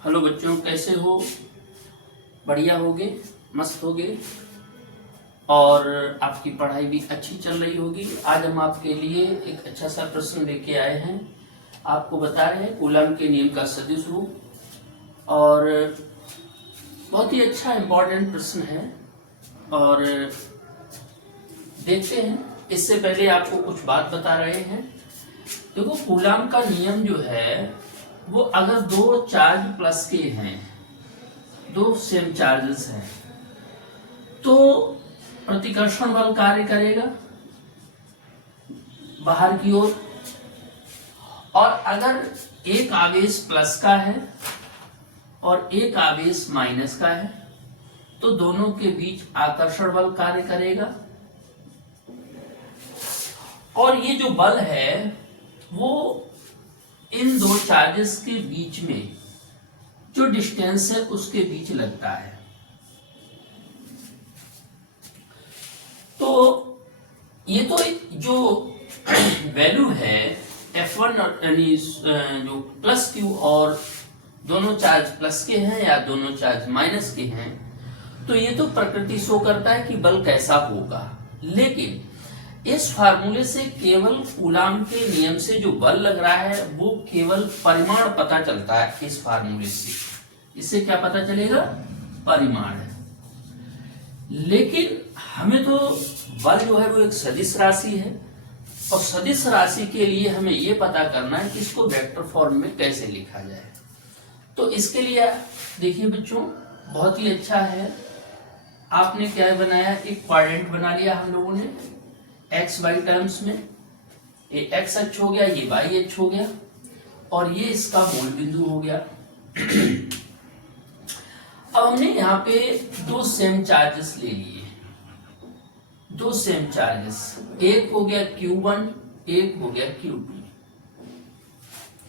Hello बच्चों, कैसे हो? बढ़िया होगे, मस्त होगे और आपकी पढ़ाई भी अच्छी चल रही होगी। आज हम आपके लिए एक अच्छा सा प्रश्न लेके आए हैं। आपको बता रहे हैं कूलम के नियम का सदिश रूप, और बहुत ही अच्छा इम्पोर्टेंट प्रश्न है और देखते हैं। इससे पहले आपको कुछ बात बता रहे हैं। देखो, कूलम का नियम जो है वो अगर दो चार्ज प्लस के हैं, दो सेम चार्जेस हैं, तो प्रतिकर्षण बल कार्य करेगा बाहर की ओर। और अगर एक आवेश प्लस का है और एक आवेश माइनस का है तो दोनों के बीच आकर्षण बल कार्य करेगा। और ये जो बल है वो इन दो चार्जेस के बीच में जो डिस्टेंस है उसके बीच लगता है। तो ये तो जो वैल्यू है F1 यानी जो प्लस Q, और दोनों चार्ज प्लस के हैं या दोनों चार्ज माइनस के हैं, तो ये तो प्रकृति शो करता है कि बल कैसा होगा। लेकिन इस फार्मूले से केवल कूलम के नियम से जो बल लग रहा है वो केवल परिमाण पता चलता है। इस फार्मूले से इससे क्या पता चलेगा? परिमाण है। लेकिन हमें तो बल जो है वो एक सदिश राशि है, और सदिश राशि के लिए हमें ये पता करना है कि इसको वेक्टर फॉर्म में कैसे लिखा जाए। तो इसके लिए देखिए बच्चों, बहुत ही अच्छा है, आपने क्या बनाया, एक क्वाड्रेंट बना लिया हम लोगों ने एक्स वाई टर्म्स में। ये एक्स अक्ष हो गया, ये वाई अक्ष हो गया, और ये इसका मूल बिंदु हो गया। अब हमने यहाँ पे दो सेम चार्जेस ले लिए, दो सेम चार्जेस, एक हो गया Q1, एक हो गया Q2,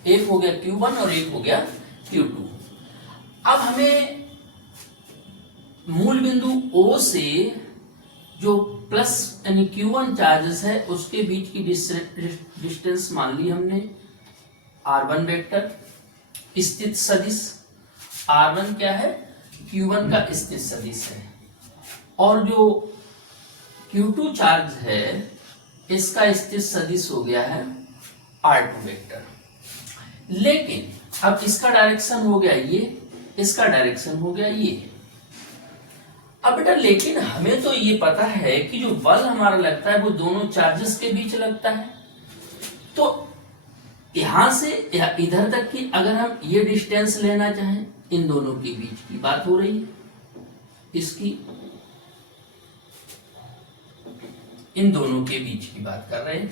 एक हो गया Q1 और एक हो गया Q2। अब हमें मूल बिंदु O से जो प्लस यानी Q1 चार्जेस है उसके बीच की डिस्टेंस मान ली हमने R1 वेक्टर, स्थित सदिश। R1 क्या है? Q1 का स्थित सदिश है। और जो Q2 चार्ज है इसका स्थित सदिश हो गया है R2 वेक्टर। लेकिन अब इसका डायरेक्शन हो गया ये, इसका डायरेक्शन हो गया ये। अब बेटा, लेकिन हमें तो ये पता है कि जो बल हमारा लगता है वो दोनों चार्जेस के बीच लगता है। तो यहां से इधर तक की अगर हम ये डिस्टेंस लेना चाहें, इन दोनों के बीच की बात हो रही है, इसकी इन दोनों के बीच की बात कर रहे हैं।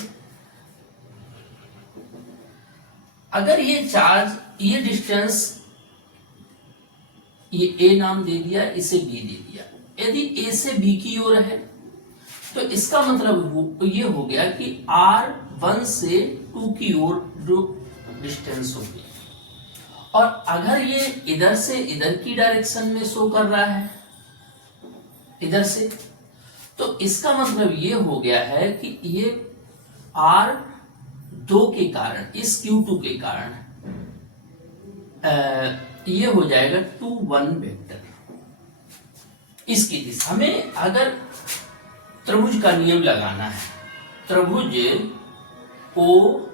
अगर ये चार्ज, ये डिस्टेंस, ये A नाम दे दिया, इसे B दे दिया, यदि A से B की ओर है तो इसका मतलब ये हो गया कि R1 से 2 की ओर जो डिस्टेंस हो गया। और अगर ये इधर से इधर की डायरेक्शन में शो कर रहा है, इधर से, तो इसका मतलब ये हो गया है कि ये R2 के कारण, इस Q2 के कारण ये हो जाएगा 2-1 वेक्टर। इसकी दिशा हमें अगर त्रिभुज का नियम लगाना है, त्रिभुज OABC,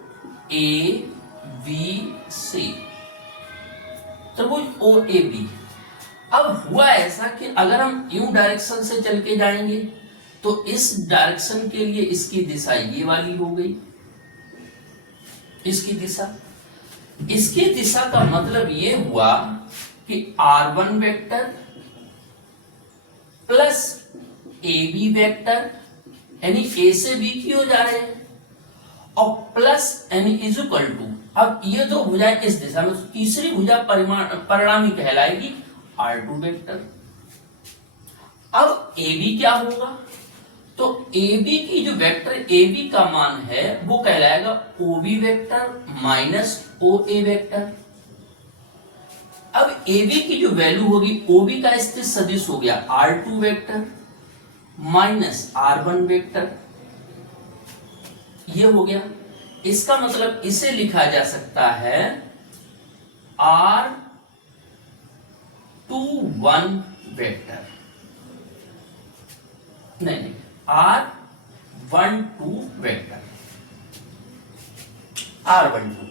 त्रिभुज OAB। अब हुआ ऐसा कि अगर हम यूं डायरेक्शन से चल के जाएंगे तो इस डायरेक्शन के लिए इसकी दिशा ये वाली हो गई, इसकी दिशा। इसकी दिशा का मतलब ये हुआ कि R1 vector plus AB vector, यानी A से B की ओर जा रहे हैं, और प्लस यानी इज इक्वल टू, अब ये दो भुजाएं इस दिशा में, तो तीसरी भुजा परिणामी कहलाएगी R2 वेक्टर। अब AB क्या होगा? तो AB की जो वेक्टर AB का मान है वो कहलाएगा OB vector minus OA vector. अब AB की जो वैल्यू होगी, OB का स्थित सदिश हो गया R2 vector minus R1 vector, ये हो गया। इसका मतलब इसे लिखा जा सकता है R R12 वेक्टर, नहीं, R12 वेक्टर, R12।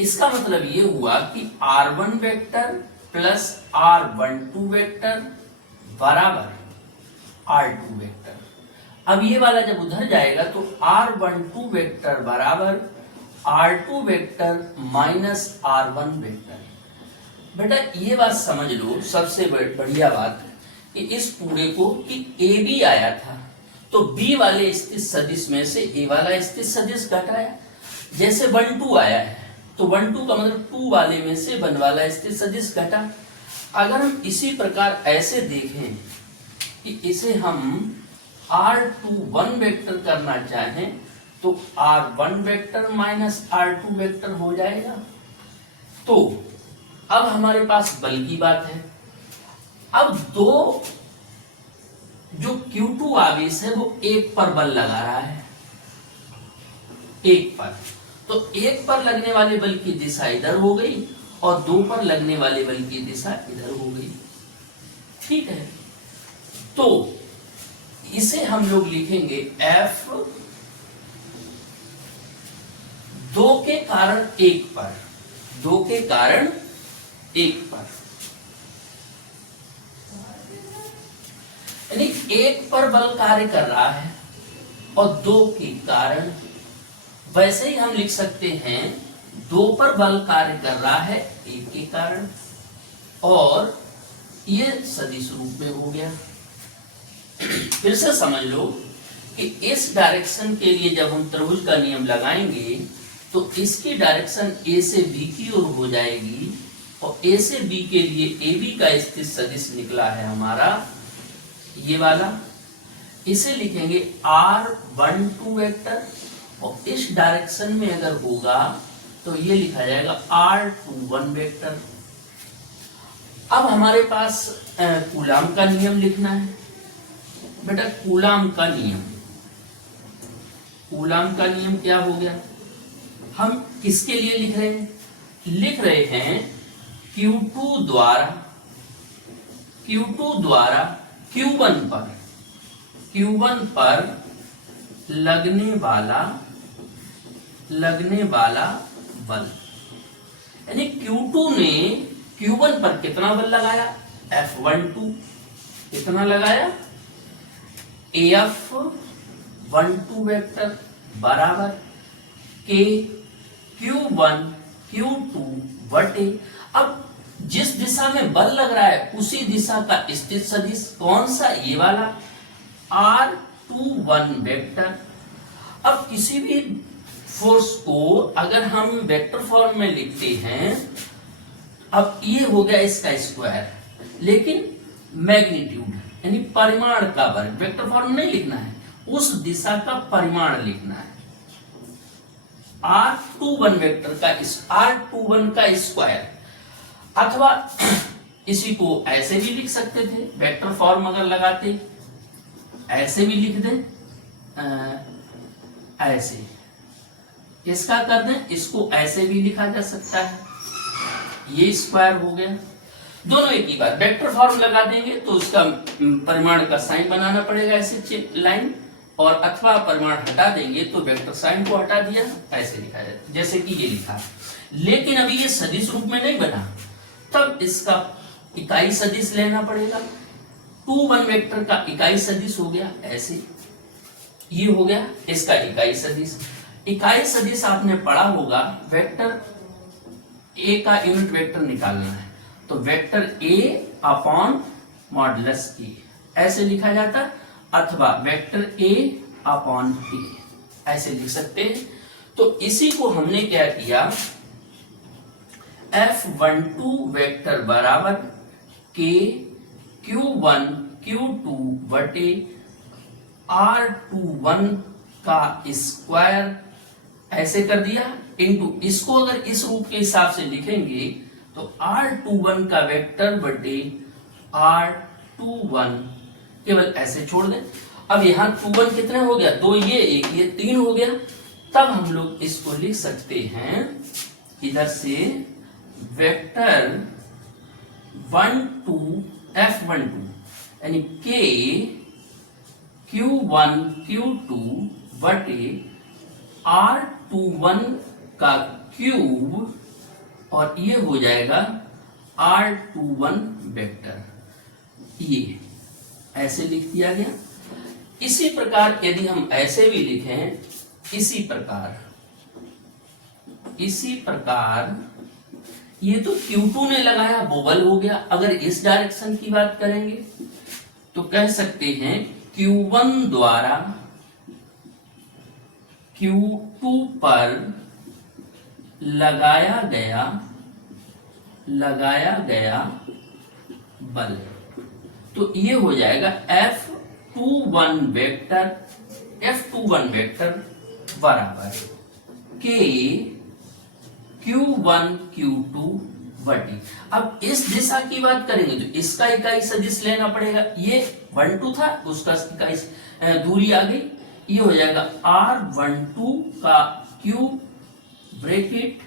इसका मतलब ये हुआ कि R1 vector plus R12 vector बराबर R2 वेक्टर। अब ये वाला जब उधर जाएगा तो R12 वेक्टर बराबर R2 vector minus R1 vector. बेटा ये बात समझ लो, सबसे बढ़िया बात कि इस पूरे को कि ए बी आया था तो बी वाले स्थित सदिश में से ए वाला स्थित सदिश घटाया। जैसे 1 2 आया है तो 1 2 का मतलब 2 वाले में से 1 वाला स्थित सदिश घटा। अगर हम इसी प्रकार ऐसे देखें कि इसे हम R21 वेक्टर करना चाहें तो R1 vector minus R2 vector हो जाएगा। तो अब हमारे पास बल की बात है। अब दो जो Q2 आवेश है वो एक पर बल लगा रहा है, एक पर, तो एक पर लगने वाले बल की दिशा इधर हो गई और 2 पर लगने वाले बल की दिशा इधर हो गई। ठीक है, तो इसे हम लोग लिखेंगे F 2 के कारण 1 पर, 2 के कारण 1 पर, यानी 1 पर बल कार्य कर रहा है और 2 के कारण, वैसे ही हम लिख सकते हैं 2 पर बल कार्य कर रहा है 1 के कारण, और ये सदिश रूप में हो गया। फिर से समझ लो कि इस डायरेक्शन के लिए जब हम त्रिभुज का नियम लगाएंगे तो इसकी डायरेक्शन ए से बी की ओर हो जाएगी और ए से बी के लिए ए बी का स्थित सदिश निकला है हमारा ये वाला, इसे लिखेंगे R12 वेक्टर, और इस डायरेक्शन में अगर होगा तो ये लिखा जाएगा R21 वेक्टर। अब हमारे पास कूलाम का नियम लिखना है। बेटा कूलाम का नियम, कूलाम का नियम क्या हो गया? हम किसके लिए लिख रहे हैं? लिख रहे हैं Q2 द्वारा Q1 पर लगने वाला बल, यानी Q2 ने Q1 पर कितना बल लगाया? F12। कितना लगाया? AF12 वेक्टर बराबर के Q1 Q2 बटे, अब जिस दिशा में बल लग रहा है उसी दिशा का स्थित सदिश कौन सा? ये वाला R21 वेक्टर। अब किसी भी फोर्स को अगर हम वेक्टर फॉर्म में लिखते हैं, अब ये हो गया इसका स्क्वायर, लेकिन मैग्नीट्यूड यानी परिमाण का वर्ग, वेक्टर फॉर्म नहीं लिखना है, उस दिशा का परिमाण लिखना है। R21 वेक्टर का R21 का स्क्वायर, अथवा इसी को ऐसे भी लिख सकते थे, वेक्टर फॉर्म अगर लगाते ऐसे भी लिख दें, ऐसे इसका कर दें, इसको ऐसे भी लिखा जा सकता है, ये स्क्वायर हो गया। दोनों एक ही बात, वेक्टर फॉर्म लगा देंगे तो उसका परिमाण का साइन बनाना पड़ेगा ऐसे लाइन, और अथवा परिमाण हटा देंगे तो वेक्टर साइन को हटा दिया, ऐसे लिखा जाता है जैसे कि ये लिखा। लेकिन अभी ये सदिश रूप में नहीं बना, तब इसका इकाई सदिश लेना पड़ेगा। 2 1 वेक्टर का इकाई सदिश हो गया ऐसे, ये हो गया इसका इकाई सदिश। इकाई सदिश आपने पढ़ा होगा, वेक्टर ए का यूनिट वेक्टर निकालना है तो वेक्टर ए अपॉन मॉडुलस ए ऐसे लिखा जाता, अथवा वेक्टर ए अपॉन ए ऐसे लिख सकते हैं। तो इसी को हमने क्या किया, F12 वेक्टर बराबर के Q1 Q2 बटे R21 का स्क्वायर ऐसे कर दिया, इनटू इसको अगर इस रूप के हिसाब से लिखेंगे तो R21 का वेक्टर बटे R21 केवल ऐसे छोड़ दें। अब यहाँ 21 कितने हो गया? 2 ये 1 ये 3 हो गया। तब हम लोग इसको लिख सकते हैं इधर से वेक्टर F12 यानी K Q1 Q2 बटे R21 का क्यूब और ये हो जाएगा R21 वेक्टर। ये ऐसे लिख दिया गया। इसी प्रकार यदि हम ऐसे भी लिखें, इसी प्रकार ये तो Q2 ने लगाया बोबल हो गया। अगर इस डायरेक्शन की बात करेंगे तो कह सकते हैं Q1 द्वारा Q2 पर लगाया गया बल। तो ये हो जाएगा F21 वेक्टर बराबर K Q1 Q2 बटी। अब इस दिशा की बात करेंगे तो इसका इकाई सदिश लेना पड़ेगा। ये 1 2 था, उसका इकाई दूरी आ गई। ये हो जाएगा R12 का क्यूब ब्रैकेट,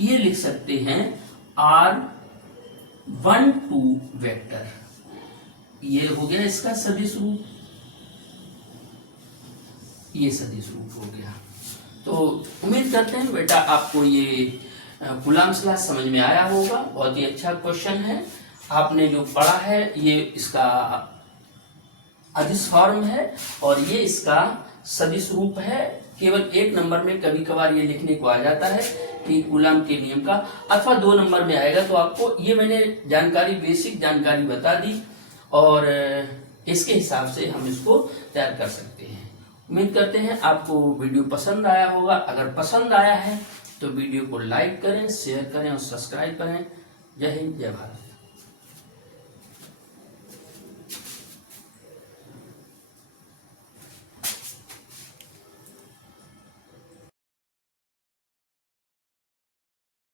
ये लिख सकते हैं R12 वेक्टर। ये हो गया इसका सदिश रूप, ये सदिश रूप हो गया। तो उम्मीद करते हैं बेटा आपको ये कूलम्ब्स लॉ समझ में आया होगा। बहुत ही अच्छा क्वेश्चन है। आपने जो पढ़ा है ये इसका अदिश फॉर्म है और ये इसका सदिश रूप है। केवल 1 नंबर में कभी कभार ये लिखने को आ जाता है कि कूलम्ब के नियम का, अथवा 2 नंबर में आएगा। तो आपको ये मैंने जानकारी, बेसिक जानकारी बता दी और इसके हिसाब से हम इसको तैयार कर सकते हैं। उम्मीद करते हैं आपको वीडियो पसंद आया होगा। अगर पसंद आया है तो वीडियो को लाइक करें, शेयर करें और सब्सक्राइब करें। जय हिंद, जय भारत।